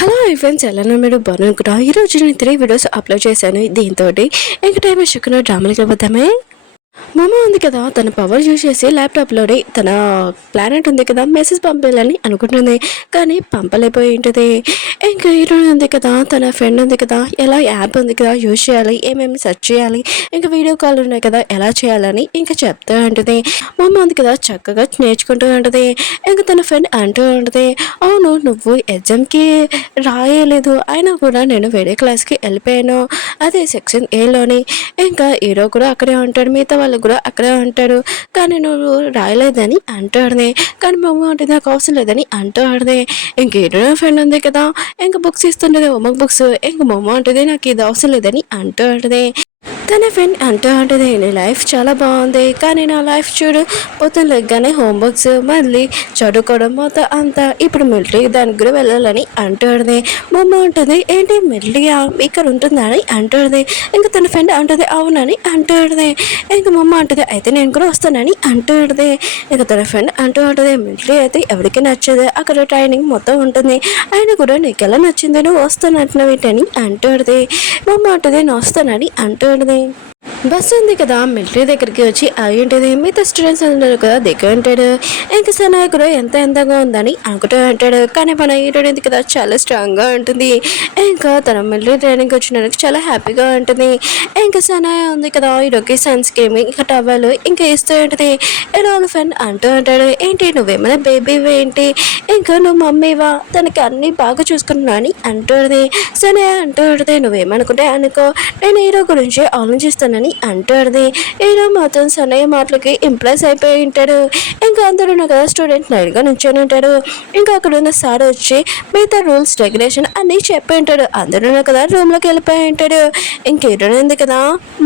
Hello friends, ఎలా మీరు బాగున్నాను. ఈరోజు నేను 3 వీడియోస్ అప్లోడ్ చేశాను. దీంతో ఇంకా టైం వేసుకున్న డ్రామాలకి వెళ్ళిపోతామే. మమ్మ ఉంది కదా, తన పవర్ యూజ్ చేసి ల్యాప్టాప్లోనే తన ప్లానెట్ ఉంది కదా మెసేజ్ పంపించాలని అనుకుంటుంది, కానీ పంపలేకపోయి ఉంటుంది. ఇంకా ఈరోజు ఉంది కదా, తన ఫ్రెండ్ ఉంది కదా, ఎలా యాప్ ఉంది కదా యూజ్ చేయాలి, ఏమేమి సెర్చ్ చేయాలి, ఇంకా వీడియో కాల్ ఉన్నాయి కదా ఎలా చేయాలని ఇంకా చెప్తూ ఉంటుంది. మమ్మ ఉంది కదా చక్కగా నేర్చుకుంటూ ఉంటుంది. ఇంకా తన ఫ్రెండ్ అంటూ ఉంటుంది, అవును నువ్వు ఎగ్జామ్కి రాయలేదు, అయినా కూడా నేను వేరే క్లాస్కి వెళ్ళిపోయాను, అదే సెక్షన్ ఏలోని. ఇంకా హీరో కూడా అక్కడే ఉంటాడు, మిగతా వాళ్ళు కూడా అక్కడే ఉంటాడు, కానీ నువ్వు రాయలేదని అంటాడుదే. కానీ మమ్మ అంటే నాకు అవసరం లేదని అంటాడుదే. ఇంక హీరో ఫ్రెండ్ ఉంది కదా, ఇంకా బుక్స్ ఇస్తుండేది హోంవర్క్ బుక్స్, ఇంక మమ్మ అంటే నాకు ఇది అవసరం లేదని అంటాడుదే. తన ఫ్రెండ్ అంటూ ఉంటుంది, నీ లైఫ్ చాలా బాగుంది, కానీ నా లైఫ్ చూడు, పొద్దున లెగ్గానే హోంవర్క్స్, మళ్ళీ చదువుకోవడం మొత్తం అంతా, ఇప్పుడు మిలిటరీ దానికి కూడా వెళ్ళాలని అంటుంది. మమ్మ ఉంటుంది, ఏంటి మిలిటరీ ఇక్కడ ఉంటుందా అని అంటుంది. ఇంకా తన ఫ్రెండ్ అంటుంది, అవునని అంటుంది. ఇంకా మమ్మ అంటుంది, అయితే నేను కూడా వస్తానని అంటుంది. ఇంకా తన ఫ్రెండ్ అంటూ ఉంటుంది, మిలిటరీ అయితే ఎవరికి నచ్చదు, అక్కడ ట్రైనింగ్ మొత్తం ఉంటుంది, ఆయన కూడా నీకు ఎలా నచ్చింది, నువ్వు వస్తానంటున్నావు ఏంటని అంటుంది. మమ్మ అంటుంది, నేను వస్తానని అంటుంది. బస్సు ఉంది కదా మిలిటరీ దగ్గరికి వచ్చి అయి ఉంటుంది, మిగతా స్టూడెంట్స్ అందరూ కదా దగ్గర ఉంటాడు. ఇంకా సనాయ కూడా ఎంత ఎంతగా ఉందని అనుకుంటూ ఉంటాడు, కానీ మన హీరోయిన్ ఉంది కదా చాలా స్ట్రాంగ్గా ఉంటుంది. ఇంకా తన మిలిటరీ ట్రైనింగ్కి వచ్చినందుకు చాలా హ్యాపీగా ఉంటుంది. ఇంకా సనాయ ఉంది కదా హీరోకి సన్ స్క్రీమ్ ఇంకా టవల్ ఇంకా ఇస్తూ ఉంటుంది. ఇలా వాళ్ళ ఫ్రెండ్ అంటూ ఉంటాడు, ఏంటి నువ్వేమైనా బేబీవి ఏంటి, ఇంకా నువ్వు మమ్మీవా, తనకి అన్నీ బాగా చూసుకుంటున్నా అని అంటుంది. సనాయ అంటూ ఉంటుంది, నువ్వేమనుకుంటే అనుకో, నేను హీరో గురించి ఆలోచిస్తానని అంటాడు. హీరో మాత్రం సన్నయ్య మాటలకి ఇంప్రెస్ అయిపోయి ఉంటాడు. ఇంకా అందరూ కదా స్టూడెంట్ నైట్గా నుంచొని ఉంటాడు. ఇంకా అక్కడ ఉన్న సార్ వచ్చి మిగతా రూల్స్ రెగ్యులేషన్ అన్నీ చెప్పి ఉంటాడు. అందరూ కదా రూమ్లోకి వెళ్ళిపోయి ఉంటాడు. ఇంక హీరో ఉంది కదా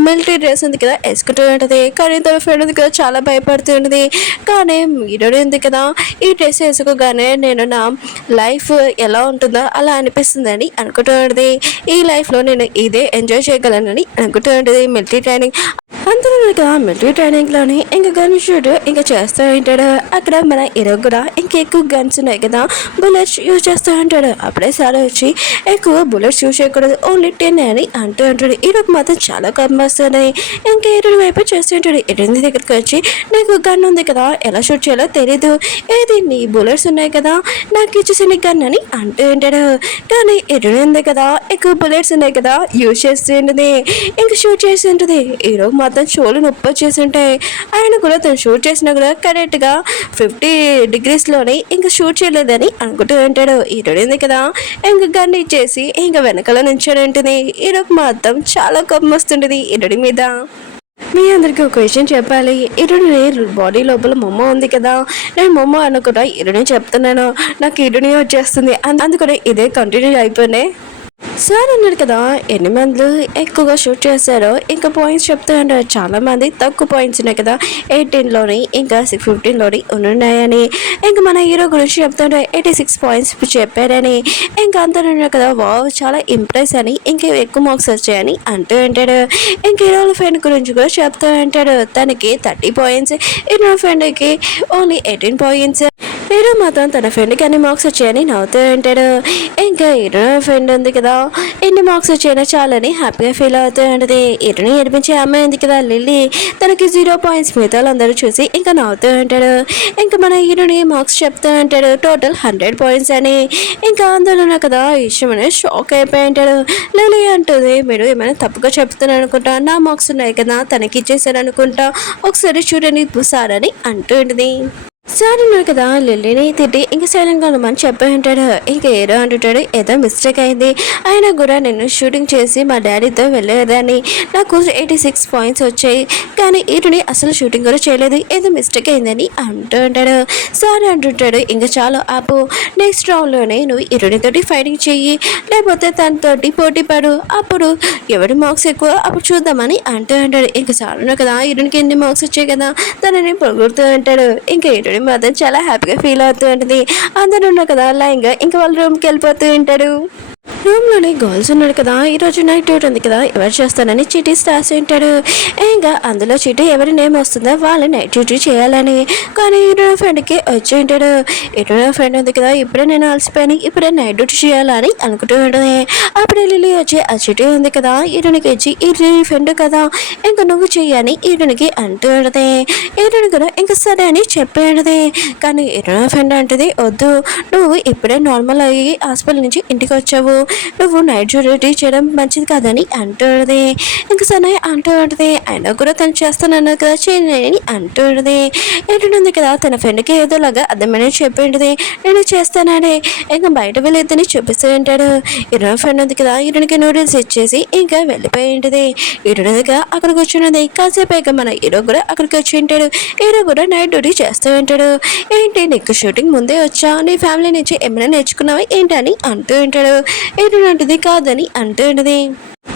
మిలిటరీ డ్రెస్ ఉంది కదా వేసుకుంటూ ఉంటుంది, కానీ తన ఫ్రెండ్ ఉంది కదా చాలా భయపడుతూ ఉంటుంది. కానీ హీరో ఉంది కదా ఈ డ్రెస్ వేసుకోగానే నేను నా లైఫ్ ఎలా ఉంటుందో అలా అనిపిస్తుందని అనుకుంటూ ఉంటుంది. ఈ లైఫ్లో నేను ఇదే ఎంజాయ్ చేయగలనని అనుకుంటూ ఉంటుంది. మిలిటరీ ట్రైనింగ్ అందరూ కదా మిలిటరీ ట్రైనింగ్లోని ఇంకా గన్ షూట్ ఇంకా చేస్తూ ఉంటాడు. అక్కడ మన హీరో కూడా ఇంకా ఎక్కువ గన్స్ ఉన్నాయి కదా బుల్లెట్స్ యూజ్ చేస్తూ ఉంటాడు. అప్పుడే సార్ వచ్చి ఎక్కువ బుల్లెట్స్ యూజ్ చేయకూడదు, ఓన్లీ 10 అని అంటూ ఉంటాడు. హీరోకి మాత్రం చాలా కమ్మ వస్తున్నాయి. ఇంకా హీరో వైపు చేస్తూ ఉంటాడు. హీరోయిన్ దగ్గరికి వచ్చి నీకు గన్ ఉంది కదా ఎలా షూట్ చేయాలో తెలీదు, ఏది నీ బుల్లెట్స్ ఉన్నాయి కదా నాకు ఇచ్చేసి నీ గన్ అని అంటూ ఉంటాడు. కానీ హీరోయిన్ ఉంది కదా ఎక్కువ బుల్లెట్స్ ఉన్నాయి కదా యూజ్ చేస్తూ ఉంటుంది, ఇంకా షూట్ చేసి ఉంటుంది. హీరో మాత్రం షోలు నొప్పి వచ్చేసి ఉంటాయి. ఆయన కూడా తను షూట్ చేసినా కూడా కరెక్ట్గా 50 degreesలోనే ఇంకా షూట్ చేయలేదని అనుకుంటూ ఉంటాడు. హీరోయిన్ కదా ఇంకా గన్ ఇచ్చేసి ఇంకా వెనకాల నుంచొని ఉంటుంది. హీరోకి మాత్రం చాలా కోపం వస్తుంటుంది హీరోయిన్ మీద. మీ అందరికీ ఒక విషయం చెప్పాలి, హీరోయిన్ బాడీ లోపల మొమ్మ ఉంది కదా, నేను మొమ్మ అనుకుంటా హీరోయిన్ చెప్తున్నాను, నాకు హీరోయిన్ వచ్చేస్తుంది, అందుకనే ఇదే కంటిన్యూ అయిపోయినాయి. సార్ అన్నాడు కదా ఎన్ని మంది ఎక్కువగా షూట్ చేశారో ఇంకా పాయింట్స్ చెప్తూ ఉంటారు. చాలా మంది తక్కువ పాయింట్స్ ఉన్నాయి కదా 18లోని ఇంకా 15లోని ఉన్నాయని. ఇంకా మన హీరో గురించి చెప్తుంటే 86 పాయింట్స్ చెప్పారని. ఇంకా అందరూ కదా వావ్ చాలా ఇంప్రెస్ అని ఇంకా ఎక్కువ మార్క్స్ వచ్చాయని అంటూ ఉంటాడు. ఇంకా హీరో ఫ్రెండ్ గురించి కూడా చెప్తూ ఉంటాడు, తనకి 30 పాయింట్స్, హీరో ఫ్రెండ్కి ఓన్లీ 18 పాయింట్స్. హీరో మాత్రం తన ఫ్రెండ్కి అన్ని మార్క్స్ వచ్చాయని నవ్వుతూ ఉంటాడు. ఇంకా హీరో ఫ్రెండ్ ఉంది కదా ఎన్ని మార్క్స్ వచ్చాయో చాలని హ్యాపీగా ఫీల్ అవుతూ ఉంటుంది. హీరోని ఏడిపించే అమ్మాయి ఉంది కదా లిల్లీ, తనకి 0 పాయింట్స్, మిగతా అందరూ చూసి ఇంకా నవ్వుతూ ఉంటాడు. ఇంకా మన హీరోని మార్క్స్ చెప్తూ ఉంటాడు టోటల్ 100 పాయింట్స్ అని. ఇంకా అందరూ కదా ఇష్టమని షాక్ అయిపోయి ఉంటాడు. లిల్లీ అంటుంది, మీరు ఏమైనా తప్పుగా చెప్తున్నాను అనుకుంటా, నా మార్క్స్ ఉన్నాయి కదా తనకి ఇచ్చేసాను అనుకుంటా, ఒకసారి చూడండి సార్ అని అంటూ ఉంటుంది. సార్ ఉన్నాడు కదా లిల్లీని తిట్టి ఇంకా సైలెంట్గా ఉండమని చెప్పి ఉంటాడు. ఇంకా హీరో అంటుంటాడు, ఏదో మిస్టేక్ అయింది, అయినా కూడా నేను షూటింగ్ చేసి మా డాడీతో వెళ్ళేదాన్ని, నాకు 86 పాయింట్స్ వచ్చాయి, కానీ హీరోని అసలు షూటింగ్ కూడా చేయలేదు, ఏదో మిస్టేక్ అయిందని అంటూ ఉంటాడు. సార్ అంటుంటాడు, ఇంకా చాలా ఆపు, నెక్స్ట్ రౌండ్లోనే నువ్వు హీరోని తోటి ఫైటింగ్ చెయ్యి, లేకపోతే తనతోటి పోటీ పడు, అప్పుడు ఎవరి మార్క్స్ ఎక్కువ అప్పుడు చూద్దామని అంటూ ఉంటాడు. ఇంకా సార్ ఉన్నాడు కదా హీరోనికి ఎన్ని మార్క్స్ వచ్చాయి కదా తనని పొగుడుతూ ఉంటాడు. ఇంకా హీరోని మాత్రం చాలా హ్యాపీగా ఫీల్ అవుతూ ఉంటుంది. అందరూ ఉన్నారు కదా లైన్గా ఇంకా వాళ్ళ రూమ్కి వెళ్ళిపోతూ ఉంటాడు. రూమ్లోని గర్ల్స్ ఉన్నాడు కదా, ఈరోజు నైట్ డ్యూటీ ఉంది కదా, ఎవరు చేస్తానని చీటీస్ రాసి ఉంటాడు. ఇంకా అందులో చీటీ ఎవరి నేమ్ వస్తుందో వాళ్ళు నైట్ డ్యూటీ చేయాలని. కానీ ఈరోజు నా ఫ్రెండ్కి వచ్చి ఉంటాడు. ఈరోజు నా ఫ్రెండ్ ఉంది కదా, ఇప్పుడే నేను అలసిపోయాను, ఇప్పుడే నైట్ డ్యూటీ చేయాలని అనుకుంటూ ఉంటుంది. అప్పుడే లిల్లీ వచ్చి ఆ చీటీ ఉంది కదా ఈరోనికి ఇచ్చి, ఈ ఫ్రెండ్ కదా ఇంకా నువ్వు చెయ్యని ఈరోనికి అంటూ ఉంటుంది. ఈరోని కూడా ఇంకా సరే అని చెప్పేది. కానీ ఈరోజు ఫ్రెండ్ అంటది, వద్దు, నువ్వు ఇప్పుడే నార్మల్ అయ్యి హాస్పిటల్ నుంచి ఇంటికి వచ్చావు, నువ్వు నైట్ డ్యూటీ చేయడం మంచిది కాదని అంటుంది. ఇంకా సరే అంటూ ఉంటుంది. అయినా కూడా తను చేస్తానన్నది కదా చేయని అంటుంది. ఏంటంటుంది కదా తన ఫ్రెండ్కి ఏదోలాగా అర్థమని చెప్పింది, నేను చేస్తానని. ఇంకా బయట వెళ్ళిద్దని చూపిస్తూ ఉంటాడు. ఈరోజు ఫ్రెండ్ ఉంది కదా ఈరోనికి నూడిల్స్ ఇచ్చేసి ఇంకా వెళ్ళిపోయి ఉంటుంది. ఈరోజుగా అక్కడికి వచ్చినది. కాసేపు ఇక మన హీరో కూడా అక్కడికి వచ్చి ఉంటాడు. హీరో కూడా నైట్ డ్యూటీ చేస్తూ ఉంటాడు. ఏంటి నీకు షూటింగ్ ముందే వచ్చా, నీ ఫ్యామిలీ నుంచి ఏమైనా నేర్చుకున్నావా ఏంటని అంటూ ఉంటాడు. ఏంటంటది కాదని అంటూ ఉంటుంది.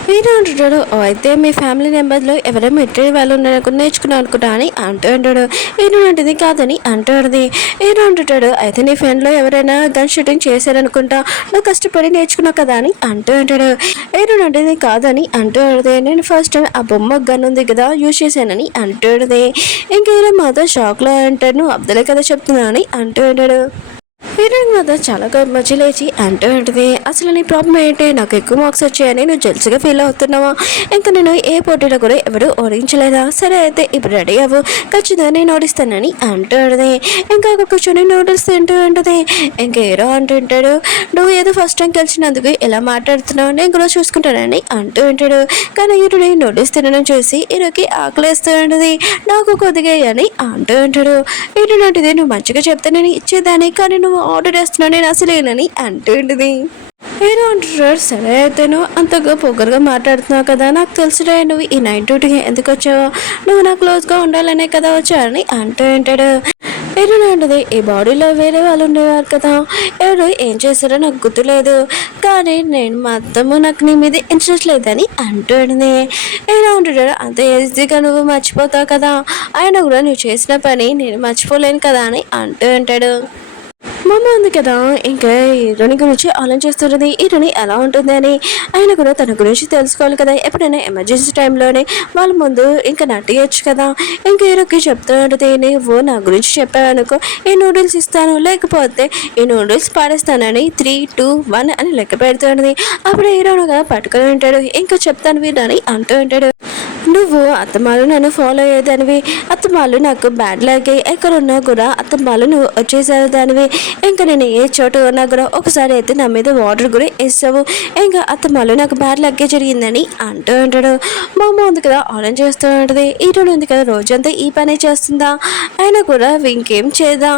హీరో అంటుంటాడు, అయితే మీ ఫ్యామిలీ మెంబర్స్లో ఎవరైనా మెటీరియల్ వాళ్ళు ఉన్నారనుకుని నేర్చుకున్నాను అనుకుంటా అని అంటూ ఉంటాడు. హీరో అంటుంది కాదని అంటుంది. హీరో అంటుంటాడు, అయితే నీ ఫ్రెండ్లో ఎవరైనా గన్ షూటింగ్ చేశారనుకుంటా, నువ్వు కష్టపడి నేర్చుకున్నావు కదా అని అంటూ ఉంటాడు. హీరో అంటుంది కాదని అంటూ ఉంటుంది. నేను ఫస్ట్ టైం ఆ బొమ్మ గన్ ఉంది కదా యూజ్ చేశానని అంటూ ఉంటుంది. ఇంక హీరో మాత్రం షాక్లో అంటాడు, నువ్వు అబ్దులే కదా చెప్తున్నావు అని అంటూ ఉంటాడు. హీరోయిన్ మాత్రం చాలా మధ్య లేచి అంటూ ఉంటుంది, అసలు నీ ప్రాబ్లం ఏంటి, నాకు ఎక్కువ మార్క్స్ వచ్చాయని నువ్వు జల్సిగా ఫీల్ అవుతున్నావా, ఇంకా నేను ఏ పోటీలో కూడా ఎవరు ఓడించలేదా, సరే అయితే ఇప్పుడు రెడీ అవ్వు, ఖచ్చితంగా నేను ఓడిస్తానని అంటూ ఉంటుంది. ఇంకా కూర్చొని నూడిల్స్ తింటూ ఉంటుంది. ఇంకా హీరో అంటుంటాడు, నువ్వు ఏదో ఫస్ట్ టైం కలిసినందుకు ఎలా మాట్లాడుతున్నావు, నేను కూడా చూసుకుంటానని అంటూ ఉంటాడు. కానీ హీరోని నూడిల్స్ తినడం చూసి హీరోకి ఆకలిస్తూ ఉంటుంది. నాకు కొద్దిగా అని అంటూ ఉంటాడు. హీరోని అంటే నువ్వు మంచిగా చెప్తే నేను ఇచ్చేదాన్ని, కానీ నువ్వు ఆర్డర్ చేస్తున్నావు నేను అసలేనని అంటూ ఉంటుంది. హీరో అంటున్నాడు, సరే అయితే నువ్వు అంతగా పొగరుగా మాట్లాడుతున్నావు కదా, నాకు తెలుసురా నువ్వు ఈ నైట్ డ్యూటీకి ఎందుకు వచ్చావో, నువ్వు నా క్లోజ్గా ఉండాలనే కదా వచ్చావని అంటూ ఉంటాడు. హీరో అంటది, ఈ బాడీలో వేరే వాళ్ళు ఉండేవారు కదా, ఎవరు ఏం చేస్తారో నాకు గుర్తులేదు, కానీ నేను మొత్తము నాకు నీ మీద ఇంట్రెస్ట్ లేదని అంటుంది. హీరో అంటున్నాడు, అంత ఈజీగా నువ్వు మర్చిపోతావు కదా, అయినా కూడా నువ్వు చేసిన పని నేను మర్చిపోలేను కదా అని అంటూ ఉంటాడు. మమ్మ ఉంది కదా ఇంకా హీరోని గురించి ఆలోచిస్తున్నది, హీరోని ఎలా ఉంటుంది అని. ఆయన కూడా తన గురించి తెలుసుకోవాలి కదా, ఎప్పుడైనా ఎమర్జెన్సీ టైంలోనే వాళ్ళ ముందు ఇంకా నటియచ్చు కదా. ఇంకా హీరోకి చెప్తూ ఉంటుంది, నువ్వు నా గురించి చెప్పావనుకో ఈ నూడిల్స్ ఇస్తాను, లేకపోతే ఈ నూడిల్స్ పాడేస్తానని 3, 2, 1 అని లెక్క పెడుతుంది. అప్పుడు హీరోనుగా పట్టుకొని ఉంటాడు. ఇంకా చెప్తాను వీడని అంటూ ఉంటాడు, నువ్వు అత్తమాలు నన్ను ఫాలో అయ్యేదానివి, అత్తమాలు నాకు బ్యాడ్ లాగే, ఎక్కడున్నా కూడా అత్తమాలు నువ్వు వచ్చేసావు దానివి, ఇంకా నేను ఏ చోట ఉన్నా కూడా ఒకసారి అయితే నా మీద వాటర్ కూడా వేస్తావు, ఇంకా అత్తమాలు నాకు బ్యాడ్ లాగే జరిగిందని అంటూ ఉంటాడు. మా అమ్మ ఉంది కదా ఆరెంజ్ చేస్తూ ఉంటుంది. హీరోని ఉంది కదా రోజంతా ఈ పనే చేస్తుందా, అయినా కూడా ఇంకేం చేద్దా,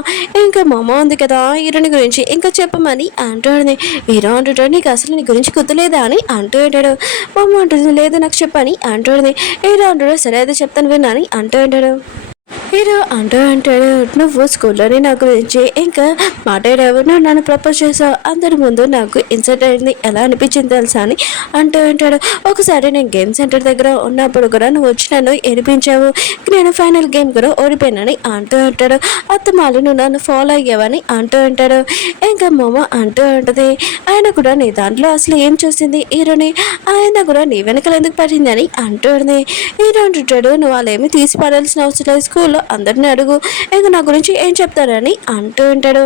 ఇంకా మా అమ్మ ఉంది కదా హీరోని గురించి ఇంకా చెప్పమని అంటూ ఉంటుంది. హీరో అంటుంటాడు, నీకు అసలు నీ గురించి గుర్తులేదా అని అంటూ ఉంటాడు. మా అమ్మ అంటుంది, లేదు నాకు చెప్పని అంటుంది. హీరో అంటాడు, సరే అయితే చెప్తాను విన్నాని అంటూ ఉంటాడు. హీరో అంటాడు, నువ్వు స్కూల్లోనే నా గురించి ఇంకా మాట్లాడావు, నువ్వు నన్ను ప్రపోజ్ చేసావు, అందరి ముందు నాకు ఇన్సల్ట్ అయింది, ఎలా అనిపించింది తెలుసా అని అంటూ ఉంటాడు. ఒకసారి నేను గేమ్ సెంటర్ దగ్గర ఉన్నప్పుడు కూడా నువ్వు వచ్చి నన్ను ఏడిపించావు, నేను ఫైనల్ గేమ్ కూడా ఓడిపోయానని అంటూ ఉంటాడు. అత్తమాలు నువ్వు నన్ను ఫాలో అయ్యావని అంటూ ఉంటాడు. ఇంకా మొమ్మ అంటూ ఉంటుంది, ఆయన కూడా నీ దాంట్లో అసలు ఏం చూసింది హీరోని, ఆయన కూడా నీ వెనకలు ఎందుకు పడింది అని అంటుంది. హీరో అంటుంటాడు, నువ్వు వాళ్ళు ఏమి తీసి పడాల్సిన అవసరం లేదు, స్కూల్లో అందరిని అడుగు, ఇంకా నా గురించి ఏం చెప్తారని అంటూ ఉంటాడు.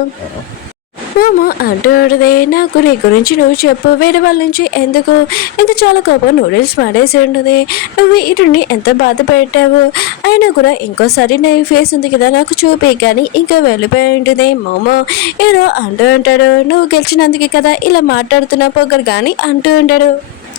మామ అంటూ ఉంటుంది, నాకు నీ గురించి నువ్వు చెప్పు, వేరే వాళ్ళ నుంచి ఎందుకు, ఇంకా చాలా కోపం నూడిల్స్ మాడేసి ఉంటుంది. నువ్వు ఇటుని ఎంత బాధ పెట్టావు, అయినా కూడా ఇంకోసారి నీ ఫేస్ ఉంది కదా నాకు చూపి కానీ ఇంకా వెళ్ళిపోయి ఉంటుంది. మామ ఏదో అంటూ ఉంటాడు, నువ్వు గెలిచినందుకే కదా ఇలా మాట్లాడుతున్నా పొగరు కానీ అంటూ ఉంటాడు.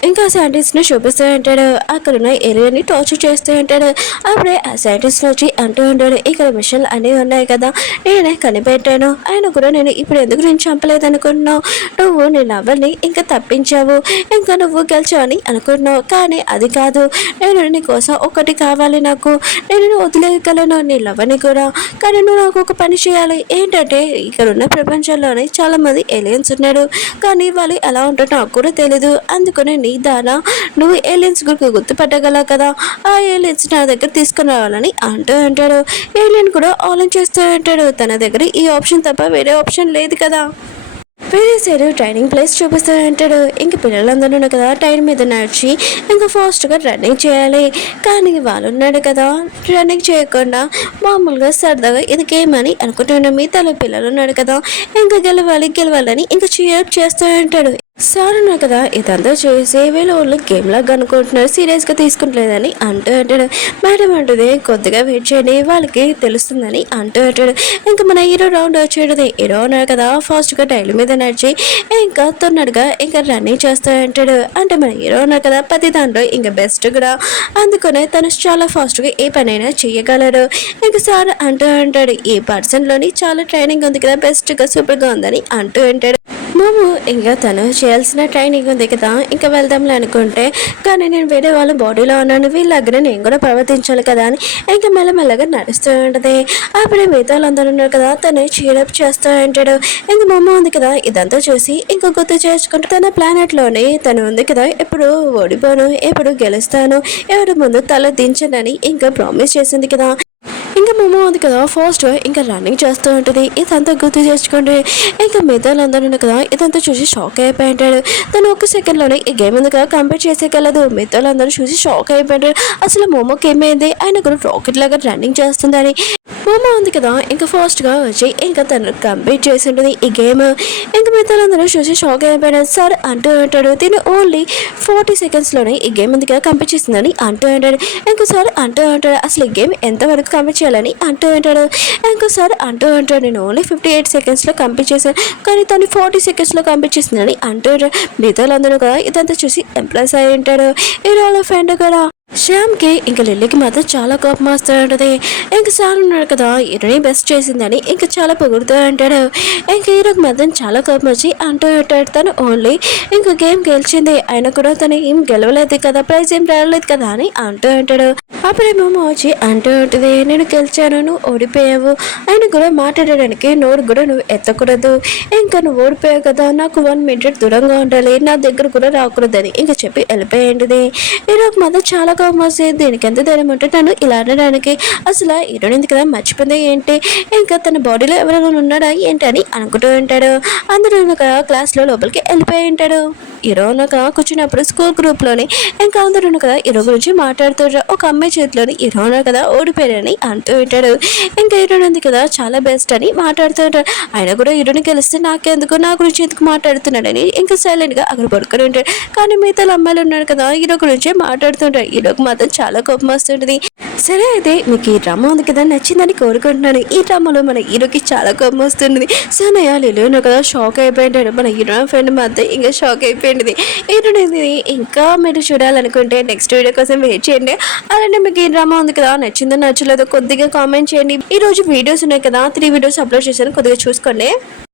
ఇంకా సైంటిస్ట్ని చూపిస్తూ ఉంటాడు, అక్కడున్న ఏరియాని టార్చర్ చేస్తూ ఉంటాడు. అప్పుడే ఆ సైంటిస్ట్ వచ్చి అంటూ ఉంటాడు, ఇక్కడ మిషన్లు అన్నీ ఉన్నాయి కదా నేనే కనిపెట్టాను, ఆయన కూడా నేను ఇప్పుడు ఎందుకు నేను చంపలేదు అనుకుంటున్నావు, నువ్వు నీ లవర్ని ఇంకా తప్పించావు, ఇంకా నువ్వు గెలిచావని అనుకుంటున్నావు, కానీ అది కాదు, నేను నీ కోసం ఒకటి కావాలి, నాకు నేను వదిలేయగలను నీ లవర్ని కూడా, కానీ నువ్వు నాకు ఒక పని చేయాలి, ఏంటంటే ఇక్కడ ఉన్న ప్రపంచంలోనే చాలా మంది ఏలియన్స్ ఉన్నారు, కానీ వాళ్ళు ఎలా ఉంటారో నాకు కూడా తెలీదు, అందుకని నీ దానా నువ్వు ఏలియన్స్ గురికి గుర్తుపట్టగలవు కదా, ఆ ఏలియన్స్ నా దగ్గర తీసుకుని రావాలని అంటూ ఉంటాడు. ఏలియన్ కూడా ఆలోచిస్తూ ఉంటాడు, తన దగ్గర ఈ ఆప్షన్ తప్ప వేరే ఆప్షన్ లేదు కదా. వేరే సైడ్ ట్రైనింగ్ ప్లేస్ చూపిస్తూ ఉంటాడు. ఇంక పిల్లలందరూ ఉన్నారు కదా టైర్ మీద నడిచి ఇంకా ఫాస్ట్గా రన్నింగ్ చేయాలి. కానీ వాళ్ళు ఉన్నాడు కదా రన్నింగ్ చేయకుండా మామూలుగా సరదాగా ఇది గేమ్ అని అనుకుంటున్న మిగతా పిల్లలు ఉన్నాడు కదా ఇంకా గెలవాలని ఇంకా చీరప్ చేస్తూ ఉంటాడు. సార్ ఉన్నారు కదా ఇదంతా చేసి వీళ్ళు వాళ్ళు గేమ్ లాగా అనుకుంటున్నారు, సీరియస్గా తీసుకుంటలేదని అంటూ అంటాడు. మేడం అంటుంది కొద్దిగా వెయిట్ చేయండి వాళ్ళకి తెలుస్తుందని అంటూ అంటాడు. ఇంకా మన హీరో రౌండ్ వచ్చేది. హీరో ఉన్నారు కదా ఫాస్ట్గా టైల్ మీద నడిచి ఇంకా తొన్నడుగా ఇంకా రన్నింగ్ చేస్తూ ఉంటాడు. అంటే మన హీరో ఉన్నారు కదా ప్రతి దాంట్లో ఇంకా బెస్ట్ కూడా, అందుకనే తను చాలా ఫాస్ట్గా ఏ పనైనా చేయగలరు. ఇంకా సార్ అంటూ అంటాడు ఈ పర్సన్లోని చాలా ట్రైనింగ్ ఉంది కదా బెస్ట్గా సూపర్గా ఉందని అంటూ అంటాడు. మేము ఇంకా తను చేయాల్సిన ట్రైనింగ్ ఉంది కదా ఇంకా వెళ్దాంలే అనుకుంటే, కానీ నేను వేరే వాళ్ళ బాడీలో ఉన్నాను వీళ్ళ దగ్గర నేను కూడా ప్రవర్తించాలి కదా అని ఇంకా మెల్లమెల్లగా నడుస్తూ ఉంటుంది. అప్పుడే మిగతా వాళ్ళందరూ ఉన్నారు కదా తను చీరప్ చేస్తూ ఉంటాడు. ఇంకా మమ్మ ఉంది కదా ఇదంతా చూసి ఇంకా గుర్తు చేసుకుంటూ తన ప్లానెట్లోనే తను ఉంది కదా ఎప్పుడు ఓడిపోను ఎప్పుడు గెలుస్తాను ఎవరి ముందు తల దించనని ఇంకా ప్రామిస్ చేసింది కదా. ఇంకా మమ్మ ఉంది కదా ఫాస్ట్గా ఇంకా రన్నింగ్ చేస్తూ ఉంటుంది. ఇదంతా గుర్తు చేసుకోండి. ఇంకా మిగతాలందరూ కదా ఇదంతా చూసి షాక్ అయిపోయి ఉంటాడు. తను ఒక్క సెకండ్లోనే ఈ గేమ్ ఉంది కదా కంప్లీట్ చేసేయగలదు. మిగతాలందరూ చూసి షాక్ అయిపోయాడు. అసలు మోమోకి ఏమైంది ఆయన కూడా రాకెట్ లాగా రన్నింగ్ చేస్తుందని. మోమో ఉంది కదా ఇంకా ఫాస్ట్గా వచ్చి ఇంకా తను కంప్లీట్ చేసి ఉంటుంది ఈ గేమ్. ఇంకా మిగతాలందరూ చూసి షాక్ అయిపోయాడు. సార్ అంటూ ఉంటాడు తిను ఓన్లీ 40 సెకండ్స్లోనే ఈ గేమ్ ఉంది కదా కంప్లీట్ చేసిందని అంటూ ఉంటాడు. ఇంకోసారి అంటూ ఉంటాడు అసలు ఈ గేమ్ ఎంతవరకు కంప్లీట్ చేయాలని అంటూ ఉంటాడు. ఇంకోసారి అంటూ ఉంటాడు నేను ఓన్లీ 58 సెకండ్స్లో కంప్లీట్ చేశాను కానీ తను 40 సెకండ్స్లో కంప్లీట్ చేసిందని అంటూ ఉంటాడు. మిగతాలందరూ కూడా ఇదంతా చూసి ఎంప్రెస్ అయి ఉంటాడు. ఈ వాళ్ళ ఫ్రెండ్ కూడా శ్యామ్కి ఇంకా లిల్లీకి మాత్రం చాలా కోపం వస్తూ ఉంటుంది. ఇంక సార్ ఉన్నాడు కదా హీరోని బెస్ట్ చేసిందని ఇంకా చాలా పొగుడుతూ ఉంటాడు. ఇంక హీరోకి మాత్రం చాలా కోపం వచ్చి అంటూ ఉంటాడు తను ఓన్లీ ఇంకా గేమ్ గెలిచింది ఆయన కూడా తను ఏం గెలవలేదు కదా ప్రైజ్ ఏం రాలేదు కదా అని అంటూ ఉంటాడు. అప్పుడేమో వచ్చి అంటూ ఉంటుంది నేను గెలిచాను నువ్వు ఓడిపోయావు ఆయన కూడా మాట్లాడడానికి నోరు కూడా నువ్వు ఎత్తకూడదు ఇంకా నువ్వు ఓడిపోయావు కదా నాకు 1 మినిట్ దూరంగా ఉండాలి నా దగ్గర కూడా రాకూడదని ఇంకా చెప్పి వెళ్ళిపోయింది. హీరోకి మాత్రం చాలా కోపం వస్తుంది. దీనికి ఎంత ధైర్యం ఉంటే నన్ను ఇలా అనడానికి అసలు హీరోని ఎందుకు కదా మర్చిపోయింది ఏంటి ఇంకా తన బాడీలో ఎవరైనా ఉన్నాడా ఏంటి అని అనుకుంటూ ఉంటాడు. అందరూ క్లాస్లో లోపలికి వెళ్ళిపోయి ఉంటాడు. హీరోనక కూర్చున్నప్పుడు స్కూల్ గ్రూప్లోని ఇంకా అందరూ కదా హీరో గురించి మాట్లాడుతుంటారు. ఒక అమ్మాయి చేతిలోని హీరోన కదా ఓడిపోయాడని అంటూ ఉంటాడు. ఇంకా హీరోని ఉంది కదా చాలా బెస్ట్ అని మాట్లాడుతూ ఉంటాడు. ఆయన కూడా హీరోని గెలిస్తే నాకెందుకు నా గురించి ఎందుకు మాట్లాడుతున్నాడని ఇంకా సైలెంట్గా అక్కడ పడుకొని ఉంటాడు. కానీ మిగతా అమ్మాయిలు ఉన్నాడు కదా హీరో గురించి మాట్లాడుతుంటాడు. హీరోకి మాత్రం చాలా కోపం వస్తుంటుంది. సరే అయితే మీకు ఈ డ్రామా ఉంది కదా నచ్చిందని కోరుకుంటున్నాను. ఈ డ్రామాలో మన హీరోకి చాలా కోపం వస్తుంది. సనయ్య లిలోను కదా షాక్ అయిపోయింటాడు. మన హీరో ఫ్రెండ్ మాత్రం ఇంకా షాక్ అయిపోయింది. హీరోని ఇంకా మీరు చూడాలనుకుంటే నెక్స్ట్ వీడియో కోసం వెయిట్ చేయండి. అలానే మీకు ఈ డ్రామా ఉంది కదా నచ్చిందో నచ్చలేదో కొద్దిగా కామెంట్ చేయండి. ఈ రోజు వీడియోస్ ఉన్నాయి కదా 3 వీడియోస్ అప్లోడ్ చేశాను కొద్దిగా చూసుకోండి.